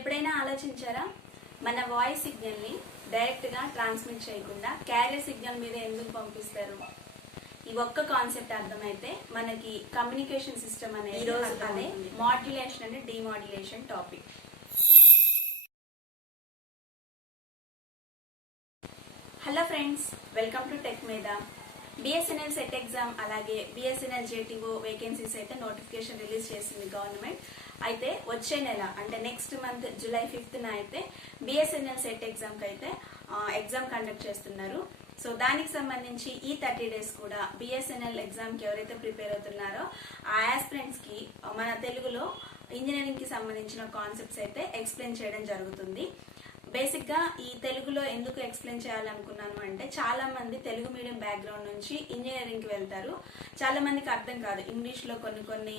ఎప్పుడైనా ఆలోచించారా మన వాయిస్ సిగ్నల్ ని డైరెక్ట్ గా ట్రాన్స్మిట్ చేయకుండా క్యారియర్ సిగ్నల్ మీద ఎందుకు పంపిస్తారు? ఈ ఒక్క కాన్సెప్ట్ అర్థమైతే మనకి కమ్యూనికేషన్ సిస్టమ్ అనేది ఈ రోజు అదే modulation and demodulation topic. Hello friends, welcome to tech మీద. బిఎస్ఎన్ఎల్ సెట్ ఎగ్జామ్ అలాగే బిఎస్ఎన్ఎల్ జేటీఓ వేకెన్సీస్ అయితే నోటిఫికేషన్ రిలీజ్ చేసింది గవర్నమెంట్. అయితే వచ్చే నెల అంటే నెక్స్ట్ మంత్ జూలై 5th అయితే బిఎస్ఎన్ఎల్ సెట్ ఎగ్జామ్కి అయితే ఎగ్జామ్ కండక్ట్ చేస్తున్నారు. సో దానికి సంబంధించి ఈ 30 days కూడా బిఎస్ఎన్ఎల్ ఎగ్జామ్కి ఎవరైతే ప్రిపేర్ అవుతున్నారో ఆ ఆస్పిరెంట్స్కి మన తెలుగులో ఇంజనీరింగ్కి సంబంధించిన కాన్సెప్ట్స్ అయితే ఎక్స్ప్లెయిన్ చేయడం జరుగుతుంది. బేసిక్ గా ఈ తెలుగులో ఎందుకు ఎక్స్ప్లెయిన్ చేయాలనుకున్నాను అంటే చాలా మంది తెలుగు మీడియం బ్యాక్గ్రౌండ్ నుంచి ఇంజనీరింగ్ కి వెళ్తారు. చాలా మందికి అర్థం కాదు ఇంగ్లీష్ లో కొన్ని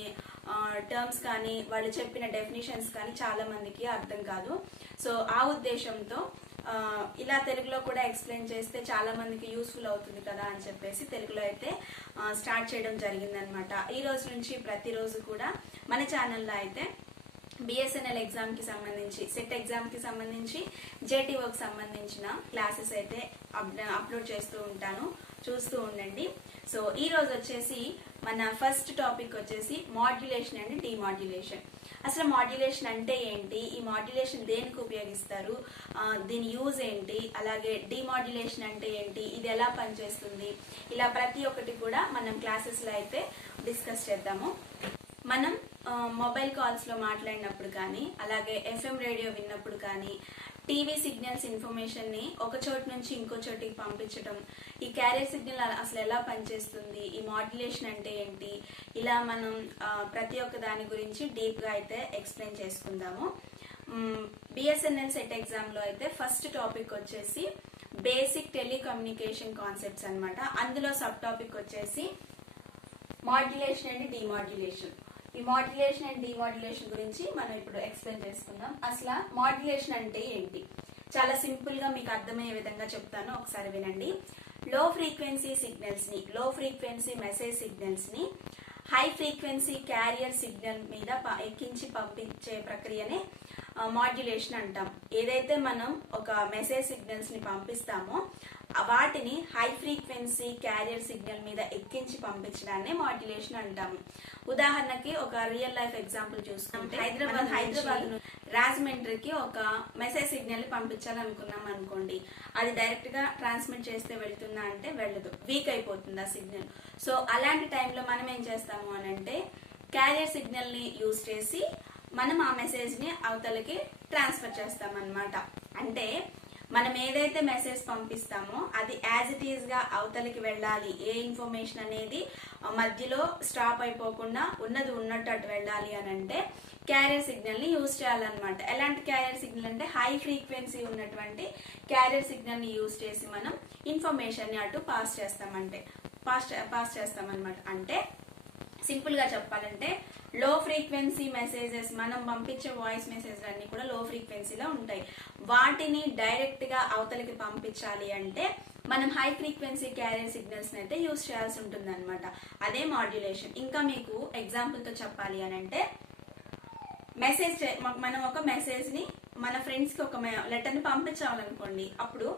టర్మ్స్ కానీ వాళ్ళు చెప్పిన డెఫినేషన్స్ కానీ చాలా మందికి అర్థం కాదు. సో ఆ ఉద్దేశంతో ఇలా తెలుగులో కూడా ఎక్స్ప్లెయిన్ చేస్తే చాలా మందికి యూస్ఫుల్ అవుతుంది కదా అని చెప్పేసి తెలుగులో అయితే స్టార్ట్ చేయడం జరిగిందనమాట. ఈ రోజు నుంచి ప్రతిరోజు కూడా మన ఛానల్లో అయితే బిఎస్ఎన్ఎల్ ఎగ్జామ్ కి సంబంధించి సెట్ ఎగ్జామ్ కి సంబంధించి జేటీఓకి సంబంధించిన క్లాసెస్ అయితే అప్లోడ్ చేస్తూ ఉంటాను, చూస్తూ ఉండండి. సో ఈ రోజు వచ్చేసి మన ఫస్ట్ టాపిక్ వచ్చేసి మాడ్యులేషన్ అండ్ డిమాడ్యులేషన్. అసలు మాడ్యులేషన్ అంటే ఏంటి, ఈ మాడ్యులేషన్ దేనికి ఉపయోగిస్తారు, దీని యూజ్ ఏంటి, అలాగే డిమాడ్యులేషన్ అంటే ఏంటి, ఇది ఎలా పనిచేస్తుంది, ఇలా ప్రతి ఒక్కటి కూడా మనం క్లాసెస్ లో అయితే డిస్కస్ చేద్దాము. మనం మొబైల్ కాల్స్ లో మాట్లాడినప్పుడు కానీ అలాగే ఎఫ్ఎం రేడియో విన్నప్పుడు కానీ టీవీ సిగ్నల్స్ ఇన్ఫర్మేషన్ ని ఒక చోటు నుంచి ఇంకో చోటికి పంపించడం, ఈ క్యారియర్ సిగ్నల్ అసలు ఎలా పనిచేస్తుంది, ఈ మాడ్యులేషన్ అంటే ఏంటి, ఇలా మనం ప్రతి ఒక్క దాని గురించి డీప్ గా అయితే ఎక్స్ప్లెయిన్ చేసుకుందాము. బిఎస్ఎన్ఎల్ సెట్ ఎగ్జామ్ లో అయితే ఫస్ట్ టాపిక్ వచ్చేసి బేసిక్ టెలికమ్యూనికేషన్ కాన్సెప్ట్స్ అన్నమాట. అందులో సబ్ టాపిక్ వచ్చేసి మాడ్యులేషన్ అండ్ డిమాడ్యులేషన్. ఈ మాడ్యులేషన్ అండ్ డిమాడ్యులేషన్ గురించి మనం ఇప్పుడు ఎక్స్ప్లెయిన్ చేసుకుందాం. అసలు మాడ్యులేషన్ అంటే ఏంటి, చాలా సింపుల్ గా మీకు అర్థమయ్యే విధంగా చెప్తాను, ఒకసారి వినండి. లో ఫ్రీక్వెన్సీ సిగ్నల్స్ ని, లో ఫ్రీక్వెన్సీ మెసేజ్ సిగ్నల్స్ ని హై ఫ్రీక్వెన్సీ క్యారియర్ సిగ్నల్ మీద ఎక్కించి పంపించే ప్రక్రియనే మాడ్యులేషన్ అంటాం. ఏదైతే మనం ఒక మెసేజ్ సిగ్నల్స్ ని పంపిస్తామో వాటిని హై ఫ్రీక్వెన్సీ క్యారియర్ సిగ్నల్ మీద ఎక్కించి పంపించడాన్ని మాడ్యులేషన్ అంటాము. ఉదాహరణకి ఒక రియల్ లైఫ్ ఎగ్జాంపుల్ చూసుకుంటే హైదరాబాద్ రాజమండ్రికి ఒక మెసేజ్ సిగ్నల్ పంపించాలనుకున్నాం అనుకోండి, అది డైరెక్ట్ గా ట్రాన్స్మిట్ చేస్తే వెళ్తుందా అంటే వెళ్ళదు, వీక్ అయిపోతుంది ఆ సిగ్నల్. సో అలాంటి టైంలో మనం ఏం చేస్తాము అని అంటే క్యారియర్ సిగ్నల్ ని యూజ్ చేసి మనం ఆ మెసేజ్ ని అవతలకి ట్రాన్స్ఫర్ చేస్తాం అన్నమాట. అంటే మనం ఏదైతే మెసేజ్ పంపిస్తామో అది యాజ్ ఇట్ ఈజ్ గా అవతలకి వెళ్ళాలి, ఏ ఇన్ఫర్మేషన్ అనేది మధ్యలో స్టాప్ అయిపోకుండా ఉన్నది ఉన్నట్టు అటు వెళ్ళాలి అని అంటే క్యారియర్ సిగ్నల్ ని యూజ్ చేయాలన్నమాట. ఎలాంటి క్యారియర్ సిగ్నల్ అంటే హై ఫ్రీక్వెన్సీ ఉన్నటువంటి క్యారియర్ సిగ్నల్ ని యూజ్ చేసి మనం ఇన్ఫర్మేషన్ ని అటు పాస్ చేస్తామన్నమాట. అంటే సింపుల్ గా చెప్పాలంటే లో ఫ్రీక్వెన్సీ మెసేజెస్, మనం పంపించే వాయిస్ మెసేజ్ అన్ని కూడా లో ఫ్రీక్వెన్సీలో ఉంటాయి. వాటిని డైరెక్ట్ గా అవతలకి పంపించాలి అంటే మనం హై ఫ్రీక్వెన్సీ క్యారియర్ సిగ్నల్స్ అయితే యూజ్ చేయాల్సి ఉంటుంది అనమాట. అదే మాడ్యులేషన్. ఇంకా మీకు ఎగ్జాంపుల్ తో చెప్పాలి అని అంటే మనం ఒక మెసేజ్ ని మన ఫ్రెండ్స్ కి ఒక లెటర్ ని పంపించాలనుకోండి, అప్పుడు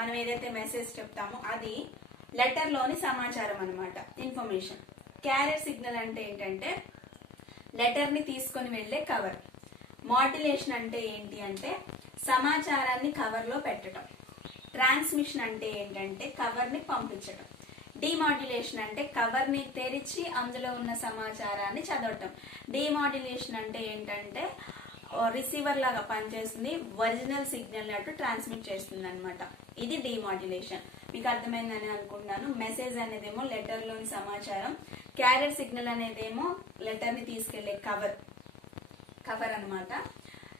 మనం ఏదైతే మెసేజ్ చెప్తామో అది లెటర్ లోని సమాచారం అనమాట, ఇన్ఫర్మేషన్. క్యారియర్ సిగ్నల్ అంటే ఏంటంటే లెటర్ ని తీసుకొని వెళ్లే కవర్. మాడ్యులేషన్ అంటే ఏంటి అంటే సమాచారాన్ని కవర్ లో పెట్టడం. ట్రాన్స్మిషన్ అంటే ఏంటంటే కవర్ ని పంపించడం. డిమాడ్యులేషన్ అంటే కవర్ ని తెరిచి అందులో ఉన్న సమాచారాన్ని చదవటం. డిమాడ్యులేషన్ అంటే ఏంటంటే రిసీవర్ లాగా పనిచేస్తుంది, ఒరిజినల్ సిగ్నల్ అటు ట్రాన్స్మిట్ చేస్తుంది అనమాట. ఇది డిమాడ్యులేషన్. మీకు అర్థమైందని అనుకుంటున్నాను. మెసేజ్ అనేదేమో లెటర్ లోని సమాచారం, క్యారియర్ సిగ్నల్ అనేదేమో లెటర్ ని తీసుకెళ్లే కవర్ అనమాట.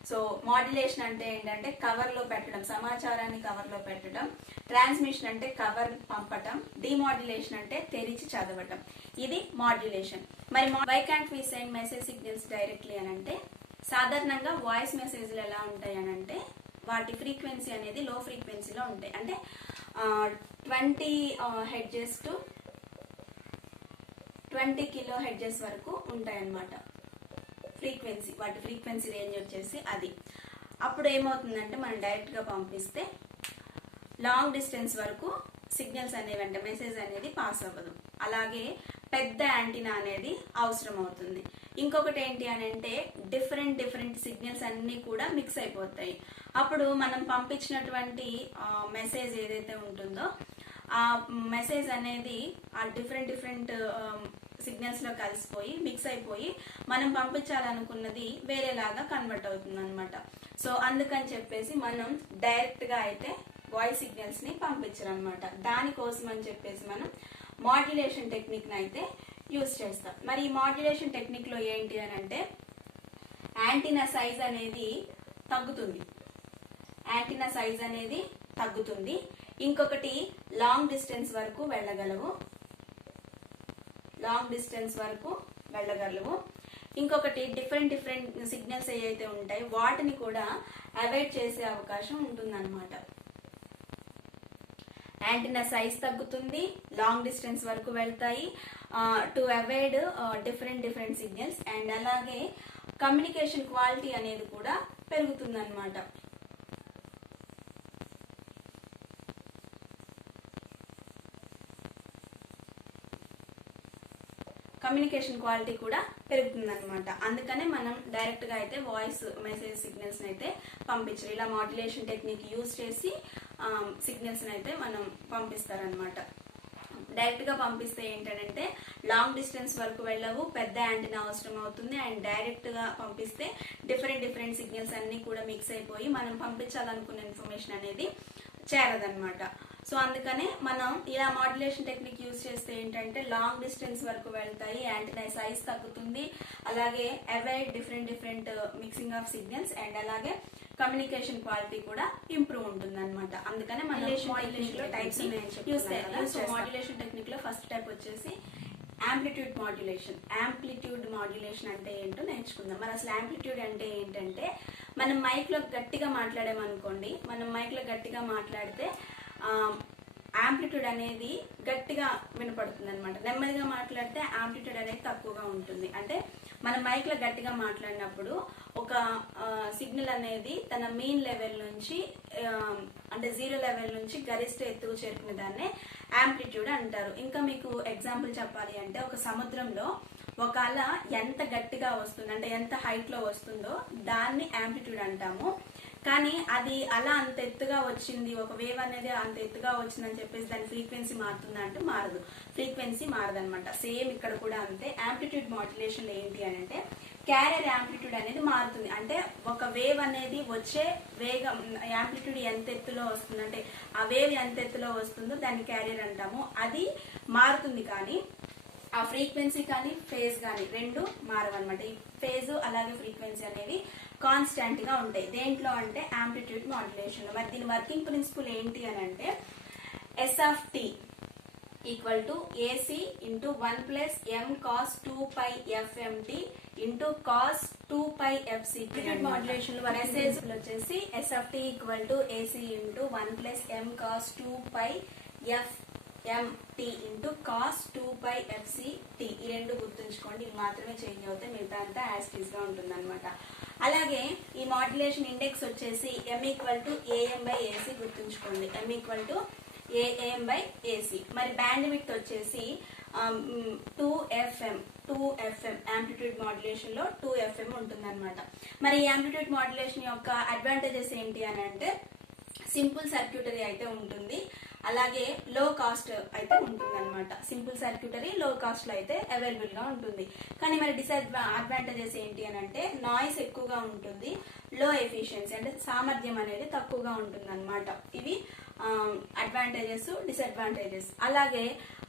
సో మాడ్యులేషన్ అంటే ఏంటంటే కవర్ లో పెట్టడం, సమాచారాన్ని కవర్ లో పెట్టడం. ట్రాన్స్మిషన్ అంటే కవర్ పంపటం. డిమాడ్యులేషన్ అంటే తెరిచి చదవటం. ఇది మాడ్యులేషన్. మరి why can't we send message signals directly అని అంటే సాధారణంగా వాయిస్ మెసేజ్లు ఎలా ఉంటాయి అని అంటే వాటి ఫ్రీక్వెన్సీ అనేది లో ఫ్రీక్వెన్సీలో ఉంటాయి. అంటే 20 హెడ్జెస్ టు 20 కిలో హెడ్జెస్ వరకు ఉంటాయి అన్నమాట. ఫ్రీక్వెన్సీ, వాటి ఫ్రీక్వెన్సీ రేంజ్ వచ్చేసి అది. అప్పుడు ఏమవుతుందంటే మనం డైరెక్ట్గా పంపిస్తే లాంగ్ డిస్టెన్స్ వరకు సిగ్నల్స్ అనేవి అంటే మెసేజ్ అనేది పాస్ అవ్వదు. అలాగే పెద్ద యాంటీనా అనేది అవసరం అవుతుంది. ఇంకొకటి ఏంటి అని అంటే డిఫరెంట్ సిగ్నల్స్ అన్నీ కూడా మిక్స్ అయిపోతాయి. అప్పుడు మనం పంపించినటువంటి మెసేజ్ ఏదైతే ఉంటుందో ఆ మెసేజ్ అనేది ఆ డిఫరెంట్ సిగ్నల్స్ లో కలిసిపోయి మిక్స్ అయిపోయి మనం పంపించాలనుకున్నది వేరేలాగా కన్వర్ట్ అవుతుంది అనమాట. సో అందుకని చెప్పేసి మనం డైరెక్ట్ గా అయితే వాయిస్ సిగ్నల్స్ ని పంపించాలన్నమాట. దానికోసం అని చెప్పేసి మనం మాడ్యులేషన్ టెక్నిక్ ని అయితే యూజ్ చేస్తాం. మరి ఈ మాడ్యులేషన్ టెక్నిక్ లో ఏంటి అని అంటే యాంటీనా సైజ్ అనేది తగ్గుతుంది. యాంటీనా సైజ్ అనేది తగ్గుతుంది. ఇంకొకటి లాంగ్ డిస్టెన్స్ వరకు వెళ్ళగలవు. ఇంకొకటి డిఫరెంట్ సిగ్నల్స్ ఏవైతే ఉంటాయి వాటిని కూడా అవాయిడ్ చేసే అవకాశం ఉంటుందన్నమాట. యాంటీనా సైజ్ తగ్గుతుంది, లాంగ్ డిస్టెన్స్ వరకు వెళ్తాయి to avoid different signals. And అలాగే కమ్యూనికేషన్ క్వాలిటీ అనేది కూడా పెరుగుతుంది అనమాట. కమ్యూనికేషన్ క్వాలిటీ కూడా పెరుగుతుంది అనమాట. అందుకనే మనం డైరెక్ట్ గా అయితే వాయిస్ మెసేజ్ సిగ్నల్స్ అయితే పంపించారు. ఇలా మాడ్యులేషన్ టెక్నిక్ యూజ్ చేసి సిగ్నల్స్ అయితే మనం పంపిస్తారనమాట. డైరెక్ట్ గా పంపిస్తే ఏంటంటే లాంగ్ డిస్టెన్స్ వరకు వెళ్ళవు, పెద్ద యాంటీనా అవసరం అవుతుంది. అండ్ డైరెక్ట్ గా పంపిస్తే డిఫరెంట్ సిగ్నల్స్ అన్ని కూడా మిక్స్ అయిపోయి మనం పంపించాలనుకున్న ఇన్ఫర్మేషన్ అనేది చేరదనమాట. సో అందుకనే మనం ఇలా మాడ్యులేషన్ టెక్నిక్ యూజ్ చేస్తే ఏంటంటే లాంగ్ డిస్టెన్స్ వరకు వెళ్తాయి, యాంటీనా సైజ్ తగ్గుతుంది, అలాగే avoid different mixing of signals, and అలాగే కమ్యూనికేషన్ క్వాలిటీ కూడా ఇంప్రూవ్ ఉంటుంది అనమాట. అందుకనే మాడ్యులేషన్ టెక్నిక్ లో ఫస్ట్ టైప్ వచ్చేసి యాంప్లిట్యూడ్ మాడ్యులేషన్ అంటే ఏంటో నేర్చుకుందాం. మరి అసలు యాంప్లిట్యూడ్ అంటే ఏంటంటే మనం మైక్ లో గట్టిగా మాట్లాడామనుకోండి, మాట్లాడితే యాంప్లిట్యూడ్ అనేది గట్టిగా వినపడుతుంది అనమాట. నెమ్మదిగా మాట్లాడితే యాంప్లిట్యూడ్ అనేది తక్కువగా ఉంటుంది. అంటే మనం మైక్ లో గట్టిగా మాట్లాడినప్పుడు ఒక సిగ్నల్ అనేది తన మీన్ లెవెల్ నుంచి అంటే 0 లెవెల్ నుంచి గరిష్ట ఎత్తుకు చేరుకునే దాన్నే యాంప్లిట్యూడ్ అంటారు. ఇంకా మీకు ఎగ్జాంపుల్ చెప్పాలి అంటే ఒక సముద్రంలో ఒక అల ఎంత గట్టిగా వస్తుంది అంటే ఎంత హైట్ లో వస్తుందో దాన్ని యాంప్లిట్యూడ్ అంటాము. కానీ అది అలా అంత ఎత్తుగా వచ్చింది, ఒక వేవ్ అనేది అంత ఎత్తుగా వచ్చిందని చెప్పేసి దాని ఫ్రీక్వెన్సీ మారుతుందా అంటే మారదు, ఫ్రీక్వెన్సీ మారదనమాట. సేమ్ ఇక్కడ కూడా అంతే. యాంప్లిట్యూడ్ మాడ్యులేషన్ ఏంటి అని అంటే క్యారియర్ యాంప్లిట్యూడ్ అనేది మారుతుంది. అంటే ఒక వేవ్ అనేది వచ్చే వేగం యాంప్లిట్యూడ్ ఎంత ఎత్తులో వస్తుంది అంటే ఆ వేవ్ ఎంత ఎత్తులో వస్తుందో దాన్ని క్యారియర్ అంటాము. అది మారుతుంది కానీ ఆ ఫ్రీక్వెన్సీ కానీ ఫేజ్ కానీ రెండు మారవన్నమాట. ఈ ఫేజ్ అలాగే ఫ్రీక్వెన్సీ అనేవి కాన్స్టాంట్ గా ఉంటాయి. దేంట్లో అంటే యాంప్లిట్యూడ్ మాడ్యులేషన్ లో. మరి దీని వర్కింగ్ ప్రిన్సిపల్ ఏంటి అని అంటే s of t equal to AC into 1 plus m cos 2πfmt into cos 2πfct. Modulation లో మెసేజ్ వచ్చేసి s of t equal to AC into 1 plus m cos 2πfmt into cos 2πfct. ఈ రెండు గుర్తుంచుకోండి, ఇవి మాత్రమే చేంజ్ అవుతాయి, మిగతా అంతా యాజ్ టీజ్ గా ఉంటుంది అనమాట. అలాగే ఈ మాడ్యులేషన్ ఇండెక్స్ వచ్చేసి m equal to AM by AC గుర్తుంచుకోండి, m equal to AM by AC. మరి బ్యాండ్ విడ్త్ వచ్చేసి 2FM యాంప్లిట్యూడ్ మాడ్యులేషన్ లో 2FM ఉంటుంది అనమాట. మరి ఈ యాంప్లిట్యూడ్ మాడ్యులేషన్ యొక్క అడ్వాంటేజెస్ ఏంటి అని అంటే సింపుల్ సర్క్యూటరీ అయితే ఉంటుంది, అలాగే లో కాస్ట్ అయితే ఉంటుంది అనమాట. సింపుల్ సర్క్యూటరీ లో కాస్ట్ లో అయితే అవైలబుల్ గా ఉంటుంది. కానీ మరి అడ్వాంటేజెస్ ఏంటి అని అంటే నాయిస్ ఎక్కువగా ఉంటుంది, లో ఎఫిషియన్సీ అంటే సామర్థ్యం అనేది తక్కువగా ఉంటుంది అనమాట. ఇవి అడ్వాంటేజెస్, డిసడ్వాంటేజెస్. అలాగే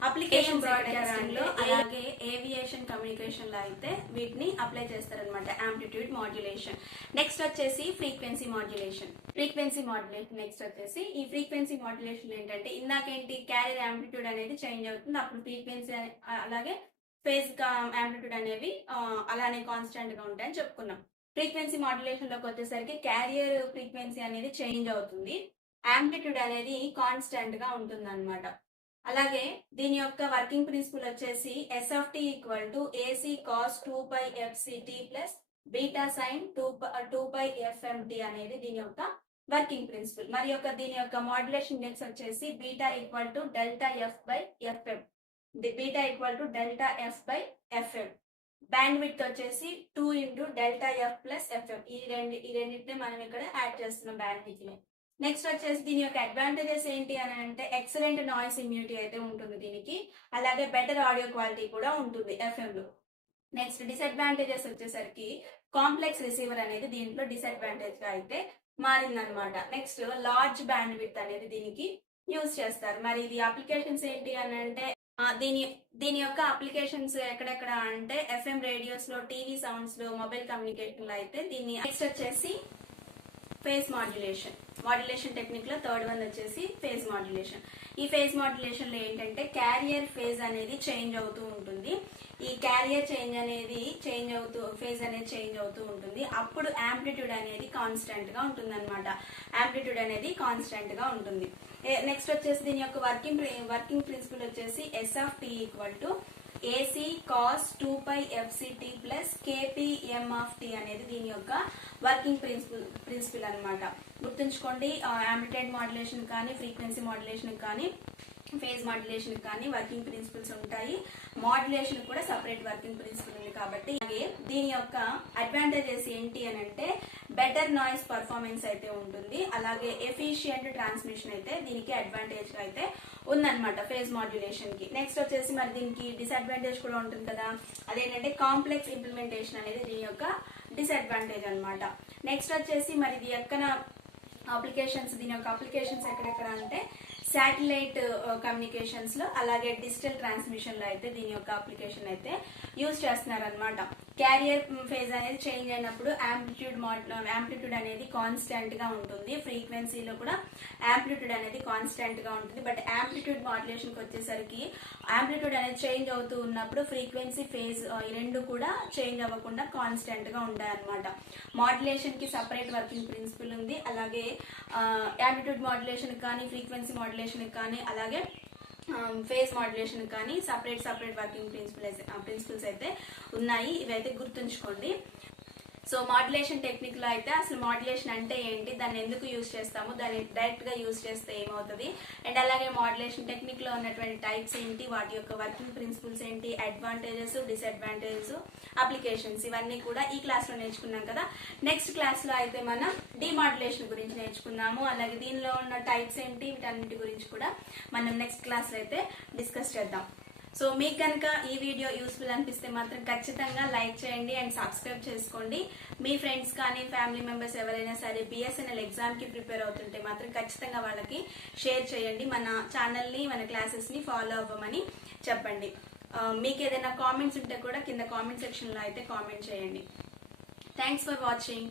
అప్లికేషన్ బ్రాడ్కాస్టింగ్ లో అలాగే ఏవియేషన్ కమ్యూనికేషన్ లో అయితే వీటిని అప్లై చేస్తారనమాట యాంప్లిట్యూడ్ మాడ్యులేషన్. నెక్స్ట్ వచ్చేసి ఫ్రీక్వెన్సీ మాడ్యులేషన్. నెక్స్ట్ వచ్చేసి ఈ ఫ్రీక్వెన్సీ మాడ్యులేషన్ ఏంటంటే ఇందాకేంటి క్యారియర్ యాంప్లిట్యూడ్ అనేది చేంజ్ అవుతుంది, అప్పుడు ఫ్రీక్వెన్సీ అలాగే ఫేజ్ యాంప్లిట్యూడ్ అనేవి అలానే కాన్స్టెంట్ గా ఉంటాయని చెప్పుకున్నాం. ఫ్రీక్వెన్సీ మాడ్యులేషన్ లోకి వచ్చేసరికి క్యారియర్ ఫ్రీక్వెన్సీ అనేది చేంజ్ అవుతుంది, యాంప్లిట్యూడ్ అనేది కాన్స్టెంట్ గా ఉంటుంది అనమాట. అలాగే దీని యొక్క వర్కింగ్ ప్రిన్సిపల్ వచ్చేసి s of t equal to AC cos 2πfct plus beta sine 2π/fmt అనేది దీని యొక్క వర్కింగ్ ప్రిన్సిపల్. మరి యొక్క దీని యొక్క మాడ్యులేషన్ ఇండెక్స్ వచ్చేసి beta equal to delta f/fm. Beta equal to delta f/fm. Band width వచ్చేసి 2 into delta f plus fm. ఈ రెండింటిని మనం ఇక్కడ యాడ్ చేస్తున్నాం బ్యాండ్ విడ్త్ ని. నెక్స్ట్ వచ్చేసి దీని యొక్క అడ్వాంటేజెస్ ఏంటి అని అంటే ఎక్సలెంట్ నాయిస్ ఇమ్యూనిటీ అయితే ఉంటుంది దీనికి, అలాగే బెటర్ ఆడియో క్వాలిటీ కూడా ఉంటుంది FM లో. నెక్స్ట్ డిసడ్వాంటేజెస్ వచ్చేసరికి కాంప్లెక్స్ రిసీవర్ అనేది దీంట్లో డిసడ్వాంటేజ్ గా అయితే మారిందనమాట. నెక్స్ట్ లార్జ్ బ్యాండ్ విడ్త్ అనేది దీనికి యూజ్ చేస్తారు. మరి ఇది అప్లికేషన్స్ ఏంటి అని అంటే దీని యొక్క అప్లికేషన్స్ ఎక్కడెక్కడ అంటే FM రేడియోస్ లో, టీవీ సౌండ్స్ లో, మొబైల్ కమ్యూనికేషన్ లో అయితే దీన్ని. నెక్స్ట్ వచ్చేసి ఫేజ్ మాడ్యులేషన్ టెక్నిక్ లో థర్డ్ వన్ వచ్చేసి ఫేజ్ మాడ్యులేషన్. ఈ ఫేజ్ మాడ్యులేషన్ లో ఏంటంటే క్యారియర్ ఫేజ్ అనేది చేంజ్ అవుతూ ఉంటుంది. ఈ క్యారియర్ ఫేజ్ అనేది చేంజ్ అవుతూ ఉంటుంది. అప్పుడు యాంప్లిట్యూడ్ అనేది కాన్స్టెంట్ గా ఉంటుంది అనమాట. యాంప్లిట్యూడ్ అనేది కాన్స్టెంట్ గా ఉంటుంది. నెక్స్ట్ వచ్చేసి దీని యొక్క వర్కింగ్ ప్రిన్సిపల్ వచ్చేసి S(t) equal to AC cos 2πfct plus KPM(t) అనేది దీని యొక్క వర్కింగ్ ప్రిన్సిపల్ అనమాట. గుర్తుంచుకోండి, యాంప్లిట్యూడ్ మాడ్యులేషన్ కానీ, ఫ్రీక్వెన్సీ మాడ్యులేషన్ కానీ, ఫేజ్ మాడ్యులేషన్ కానీ వర్కింగ్ ప్రిన్సిపల్స్ ఉంటాయి. మాడ్యులేషన్ కూడా సపరేట్ వర్కింగ్ ప్రిన్సిపల్ ఉంది కాబట్టి. దీని యొక్క అడ్వాంటేజెస్ ఏంటి అని అంటే బెటర్ నాయిస్ పర్ఫార్మెన్స్ అయితే ఉంటుంది, అలాగే ఎఫిషియంట్ ట్రాన్స్మిషన్ అయితే దీనికి అడ్వాంటేజ్ గా అయితే ఉందన్నమాట ఫేజ్ మాడ్యులేషన్ కి. నెక్స్ట్ వచ్చేసి మరి దీనికి డిసడ్వాంటేజ్ కూడా ఉంటుంది కదా, అదేంటంటే కాంప్లెక్స్ ఇంప్లిమెంటేషన్ అనేది దీని యొక్క డిసడ్వాంటేజ్ అనమాట. నెక్స్ట్ వచ్చేసి మరి ఇది ఎక్కడ అప్లికేషన్స్, దీని యొక్క అప్లికేషన్స్ ఎక్కడెక్కడ అంటే శాటిలైట్ కమ్యూనికేషన్స్ లో, అలాగే డిజిటల్ ట్రాన్స్మిషన్ లో అయితే దీని యొక్క అప్లికేషన్ అయితే యూజ్ చేస్తున్నారు అనమాట. క్యారియర్ ఫేజ్ అనేది చేంజ్ అయినప్పుడు యాంప్లిట్యూడ్ అనేది కాన్స్టెంట్ గా ఉంటుంది. ఫ్రీక్వెన్సీలో కూడా యాంప్లిట్యూడ్ అనేది కాన్స్టెంట్ గా ఉంటుంది. బట్ యాంప్లిట్యూడ్ మాడ్యులేషన్ కి వచ్చేసరికి యాంప్లిట్యూడ్ అనేది చేంజ్ అవుతూ ఉన్నప్పుడు ఫ్రీక్వెన్సీ, ఫేజ్ ఈ రెండు కూడా చేంజ్ అవ్వకుండా కాన్స్టెంట్ గా ఉంటాయి అనమాట. మాడ్యులేషన్ కి సపరేట్ వర్కింగ్ ప్రిన్సిపల్ ఉంది, అలాగే యాంప్లిట్యూడ్ మాడ్యులేషన్ కానీ, ఫ్రీక్వెన్సీ మాడ్యులేషన్ కానీ, అలాగే ఫేజ్ మాడ్యులేషన్ కానీ సపరేట్ వర్కింగ్ ప్రిన్సిపల్స్ అయితే ఉన్నాయి. ఇవైతే గుర్తుంచుకోండి. సో మాడ్యులేషన్ టెక్నిక్ లో అయితే అసలు మాడ్యులేషన్ అంటే ఏంటి, దాన్ని ఎందుకు యూజ్ చేస్తాము, దాన్ని డైరెక్ట్ గా యూజ్ చేస్తే ఏమవుతుంది, అండ్ అలాగే మాడ్యులేషన్ టెక్నిక్ లో ఉన్నటువంటి టైప్స్ ఏంటి, వాటి యొక్క వర్కింగ్ ప్రిన్సిపల్స్ ఏంటి, అడ్వాంటేజెస్, డిసడ్వాంటేజెస్, అప్లికేషన్స్, ఇవన్నీ కూడా ఈ క్లాస్ లో నేర్చుకున్నాం కదా. నెక్స్ట్ క్లాస్ లో అయితే మనం డిమాడ్యులేషన్ గురించి నేర్చుకున్నాము, అలాగే దీనిలో ఉన్న టైప్స్ ఏంటి, వీటన్నిటి గురించి కూడా మనం నెక్స్ట్ క్లాస్ లో అయితే డిస్కస్ చేద్దాం. సో మీకు కనుక ఈ వీడియో యూస్ఫుల్ అనిపిస్తే మాత్రం ఖచ్చితంగా లైక్ చేయండి అండ్ సబ్స్క్రైబ్ చేసుకోండి. మీ ఫ్రెండ్స్ కానీ, ఫ్యామిలీ మెంబర్స్ ఎవరైనా సరే BSNL ఎగ్జామ్ కి ప్రిపేర్ అవుతుంటే మాత్రం ఖచ్చితంగా వాళ్ళకి షేర్ చేయండి. మన ఛానల్ని, మన క్లాసెస్ ని ఫాలో అవ్వమని చెప్పండి. మీకు ఏదైనా కామెంట్స్ ఉంటే కూడా కింద కామెంట్ సెక్షన్ లో అయితే కామెంట్ చేయండి. Thanks for watching.